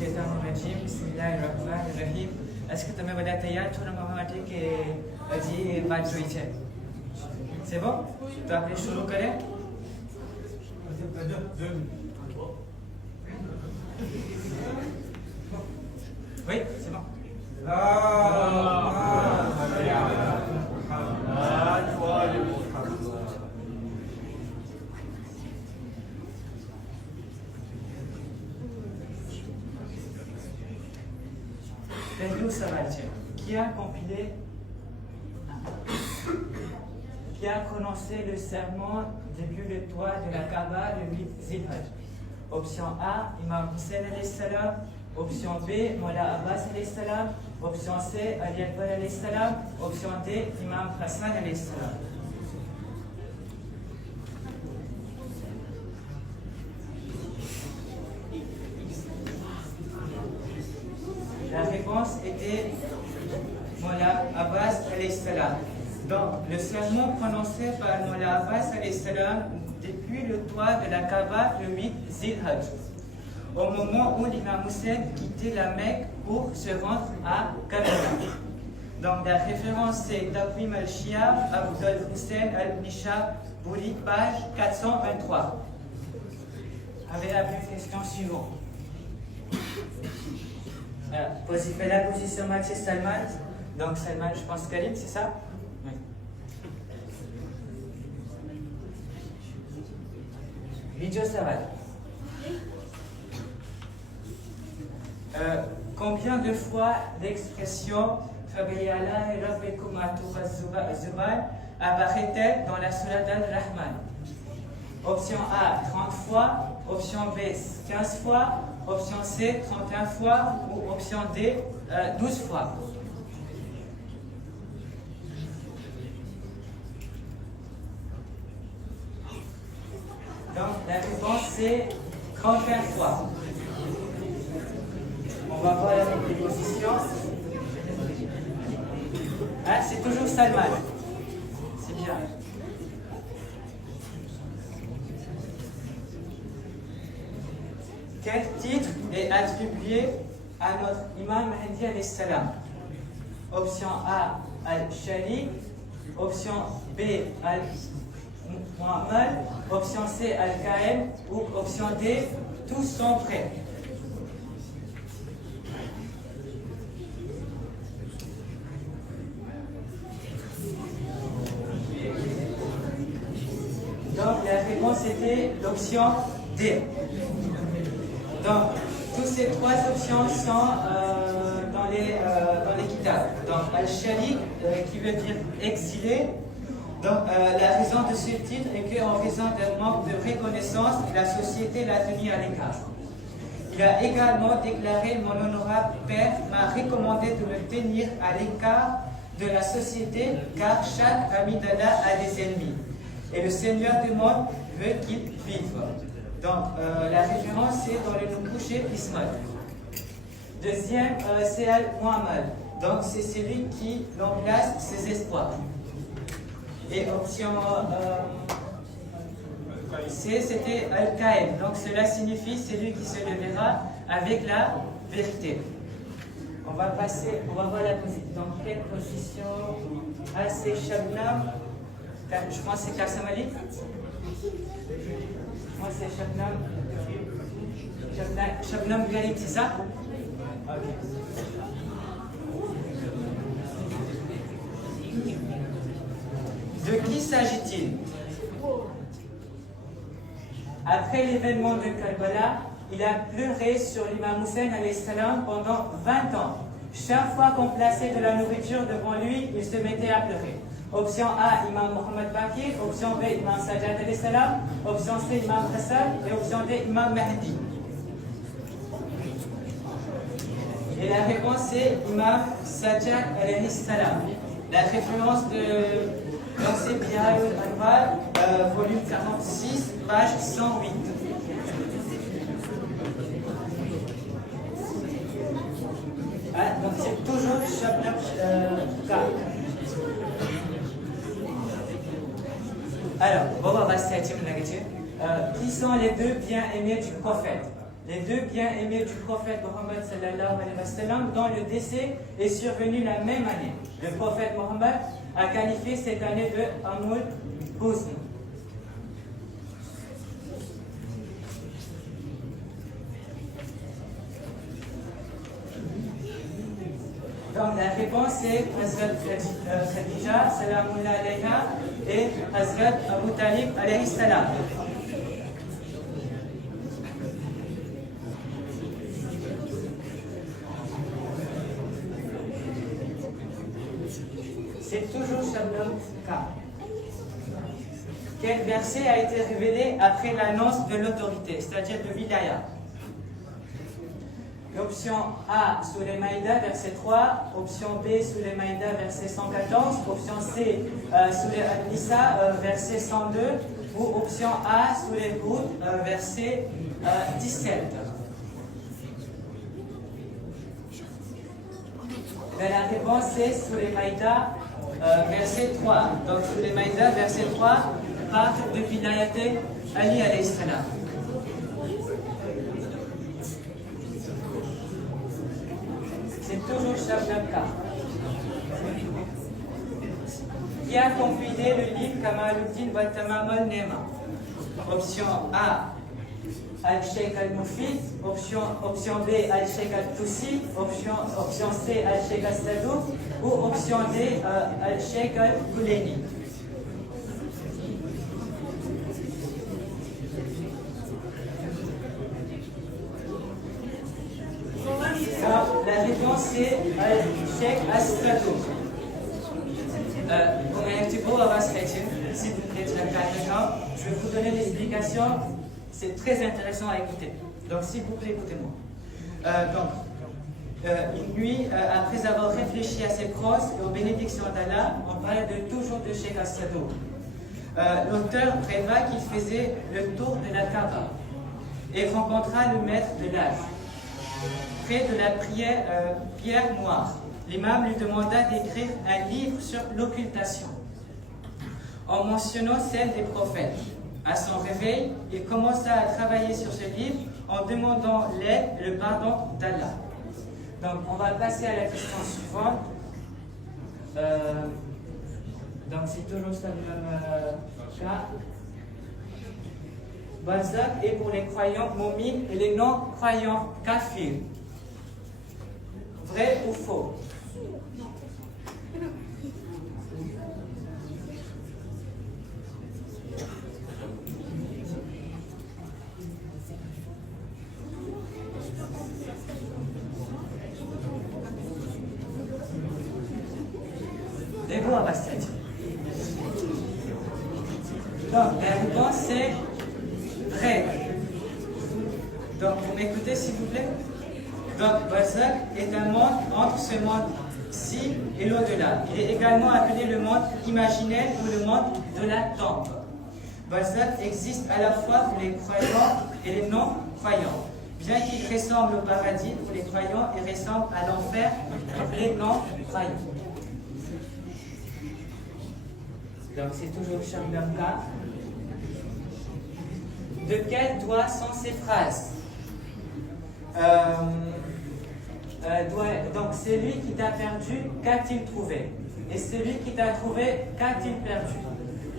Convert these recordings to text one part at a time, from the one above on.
الشيطان الرجيم بسم الله الرحمن الرحيم Est-ce que tu me vois tayar tout le moment que dit pas de C'est bon? Tu as appelé शुरू करें? Oui, c'est bon. Qui a prononcé le serment depuis le toit de la Kaaba le 8 Zilhaj? Option A, Imam Hussein alayhi salam. Option B, Mola Abbas alayhi salam. Option C, Ali Akbar alayhi salam. Option D, Imam Hassan alayhi salam. La réponse était Mola Abbas alayhi salam. Donc, le sermon prononcé par Mola Abbas alayhi salam depuis le toit de la Kaaba le 8 Zilhaj, au moment où l'imam Hussein quittait la Mecque pour se rendre à Karbala. Donc, la référence c'est Taqwim al-Shia, Abdul Hussein al-Nisha, Bouli, page 423. Avec la question suivante. La position max c'est Salman. Donc Salman, je pense Karim, c'est ça? Oui. Vidéo Saval. Combien de fois l'expression Fabayala et Rabbekum Atuba Zubal apparaît-elle dans la Surah Al-Rahman? Option A, 30 fois. Option B, 15 fois. Option C, 31 fois. Ou option D, 12 fois. Donc, la réponse c'est 31 fois. On va voir la préposition. Ah, c'est toujours Salman. C'est bien. Quel titre est attribué à notre imam Mahdi alayhi salam? Option A, Al-Shali. Option B, Al-Muhammad. Option C, Al-Qaim. Ou option D, tous sont prêts. Donc la réponse était l'option D. Donc, toutes ces trois options sont dans les kitabs. Donc, Al-Shali, qui veut dire exilé. Donc, la raison de ce titre est qu'en raison d'un manque de reconnaissance, la société l'a tenu à l'écart. Il a également déclaré: mon honorable père m'a recommandé de me tenir à l'écart de la société, car chaque ami d'Allah a des ennemis. Et le Seigneur du monde veut qu'il vive. Donc, la référence c'est dans le Nukush Ismail. Deuxième, c'est Al-Muhammad. Donc, c'est celui qui remplace ses espoirs. Et option C, c'était Al-Qaim. Donc, cela signifie celui qui se lèvera avec la vérité. On va passer, on va voir la position. Dans quelle position? Ah, c'est Shabnam. Je pense que c'est Kassam Ali. Moi, c'est Shabnam Gharib, c'est ça? Ok. De qui s'agit-il? Après l'événement de Karbala, il a pleuré sur l'imam Hussein alayhi salam pendant 20 ans. Chaque fois qu'on plaçait de la nourriture devant lui, il se mettait à pleurer. Option A, Imam Mohammed Bakir. Option B, Imam Sajjad alayhi salam. Option C, Imam Hassan. Et option D, Imam Mahdi. Et la réponse est Imam Sajjad alayhi salam. La référence de l'ancien Bihar al-Anwar, volume 46, page 108. Ah, donc c'est toujours Shabnam Gharib. Alors, qui sont les deux bien-aimés du prophète? les deux bien-aimés du prophète Mohammed sallallahu alayhi wa sallam, dont le décès est survenu la même année. Le prophète Mohammed a qualifié cette année de Amul Huzn. Donc la réponse est Hazrat Khadija salamullah alayha et Hazrat Abu Talib alayhi salam. C'est toujours Shabbat K. Quel verset a été révélé après l'annonce de l'autorité, c'est-à-dire de Wilaya? Option A, Sourate Maïda, verset 3. Option B, Sourate Maïda, verset 114. Option C, Sourate An-Nisa, verset 102. Ou option A, Sourate Hud, verset 17. La réponse est Sourate Maïda, verset 3. Donc Sourate Maïda, verset 3, part de Wilayat Ali alayhi salam. C'est toujours Shabnabka. Qui a compilé le livre Kamaluddin wa Tamam al-Nema? Option A, Al-Sheikh al-Mufid. Option B, Al-Sheikh al-Tusi. Option C, Al-Sheikh al-Sadouk. Ou option D, Al-Sheikh al-Kuleni. La réponse est Al-Sheikh al-Sadouk. S'il vous plaît, je vais vous donner l'explication. C'est très intéressant à écouter. Donc, s'il vous plaît, écoutez-moi. Une nuit, après avoir réfléchi à ses grosses et aux bénédictions d'Allah, on parlait toujours de Sheikh al-Sadouk. L'auteur rêva qu'il faisait le tour de la Kaaba et rencontra le maître de l'âge. Près de la pierre noire, l'imam lui demanda d'écrire un livre sur l'occultation, en mentionnant celle des prophètes. À son réveil, il commença à travailler sur ce livre en demandant l'aide et le pardon d'Allah. Donc, on va passer à la question suivante. Donc, c'est toujours ça le même cas. Balzac est pour les croyants moumines et les non-croyants kafirs. Vrai ou faux? Debout à Bastille. Donc, la réponse c'est vrai. Donc, vous m'écoutez s'il vous plaît? Donc, Balzac est un monde entre ce monde-ci et l'au-delà. Il est également appelé le monde imaginaire ou le monde de la tombe. Balzac existe à la fois pour les croyants et les non-croyants. Bien qu'il ressemble au paradis pour les croyants et ressemble à l'enfer pour les non-croyants. Donc, c'est toujours Shabnamka. De quel doigt sont ces phrases? Donc, celui qui t'a perdu, qu'a-t-il trouvé? Et celui qui t'a trouvé, qu'a-t-il perdu?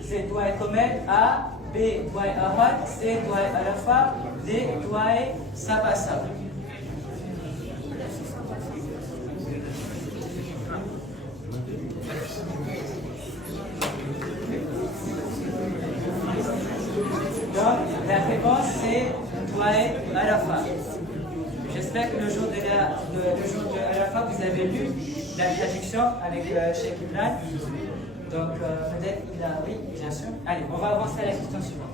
C'est doigt et comète, A, B, doigt et ahad, C, doigt et alafa, D, doigt et sabasa. Donc, la réponse c'est doigt et alafa. J'espère que le jour de Arafa, vous avez lu la traduction avec Cheikh Ibn. Donc, peut-être il a... Oui, bien sûr. Allez, on va avancer à la question suivante.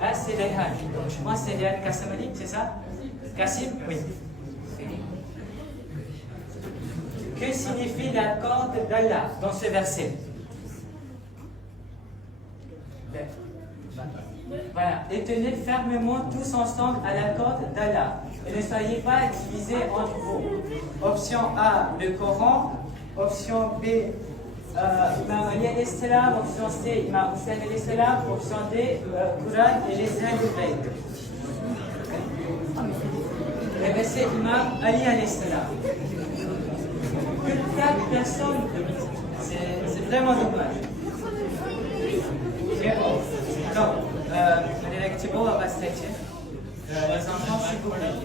Ah, c'est Léhan. Donc, je pense que c'est Léhan Kassamali, c'est ça? Kassim? Oui. Que signifie la corde d'Allah dans ce verset? Voilà, et tenez fermement tous ensemble à la corde d'Allah. Et ne soyez pas divisés entre vous. Option A, le Coran. Option B, Imam Ali alayhi salam. Option C, Imam Hussein alayhi salam. Option D, Coran et les saints du Bayt. laisser Imam Ali alayhi salam. Que 4 personnes, c'est vraiment dommage. Ok, bon. Donc, les enfants, s'il vous plaît.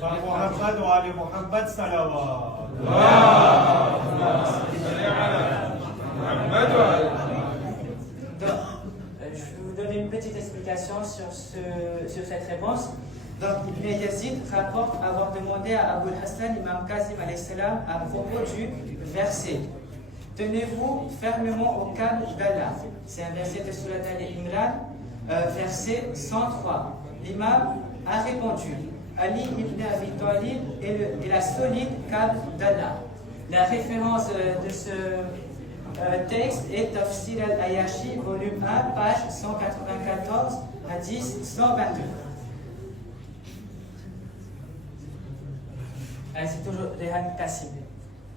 محمد وآل محمد صلوات. Donc, je vais vous donner une petite explication sur cette réponse. Donc, Ibn Yazid rapporte avoir demandé à Abu al-Hassan, Imam Kazim alayhi salam, à propos du verset. Tenez-vous fermement au câble d'Allah. C'est un verset de Surat Al-Imran, verset 103. L'imam a répondu, Ali ibn Abi Talib est la solide câble d'Allah. La référence de ce texte est Tafsir al-Ayashi, volume 1, page 194, hadith 122. C'est toujours Rehan Kassim.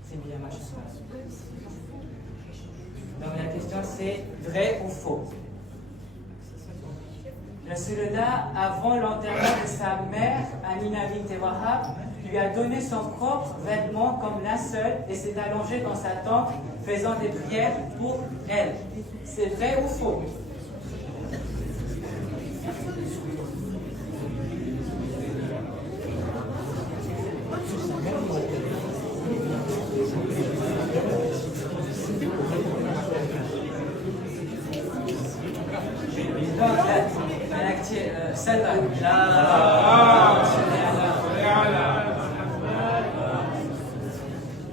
C'est bien, ma chose. Donc la question c'est vrai ou faux. Rasulullah, avant l'enterrement de sa mère, Amina bint Wahab, lui a donné son propre vêtement comme linceul et s'est allongé dans sa tente faisant des prières pour elle. C'est vrai ou faux?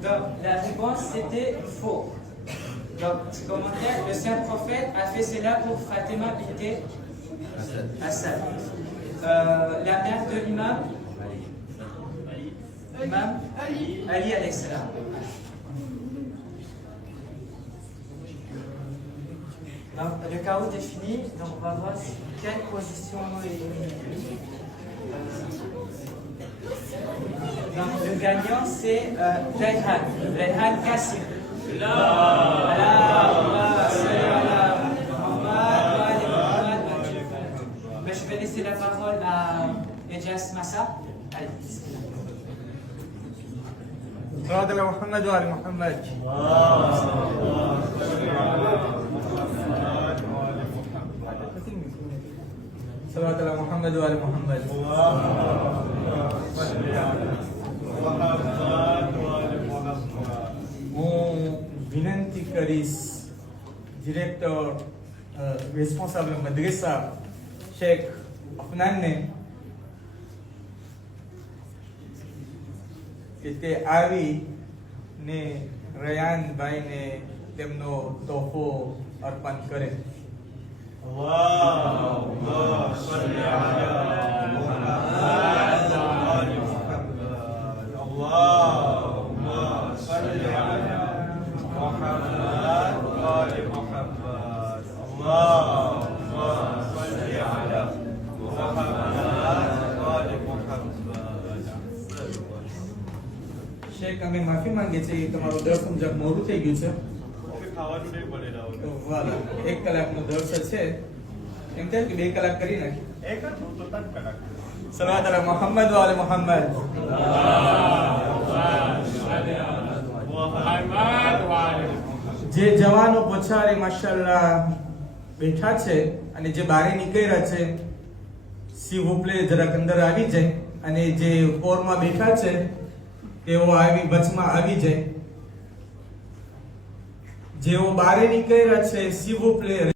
Donc, la réponse c'était faux. Donc, commentaire, le saint prophète a fait cela pour Fatima bint Assad. La mère de l'imam Ali alayhi salam. Donc, le chaos est fini, donc on va voir quelle position est. Donc, le gagnant c'est Rehan Kassim. Je vais laisser la parole à Ejas Massa. Allez, صلوات على محمد وآل محمد. صلوات على محمد وآل محمد. હું વિનંતી કરીશ director responsible મદ્રેસા શેખ અફનાનને કે તે આવીને રયાનભાઈને તેમનો તોહફો અર્પણ કરે. શેખ અમે માફી માંગીએ છીએ તમારું દર્શન જગ મોડું થઈ ગયું છે. એક કલાકનો દર્શન છે એમ થાય કે 2 કલાક કરી નાખી. સલાવત અલા મુહમ્મદ વ આલે મુહમ્મદ. જે જવાનો પછાડી માશાઅલ્લાહ બેઠા છે અને જે બહાર નીકળ્યા છે સી વોપ્લે જરાક અંદર આવી જાય અને જે ફોરમાં બેઠા છે તેઓ આવી બચમાં આવી જાય. જેઓ બહાર નીકળ્યા છે સી વોપ્લે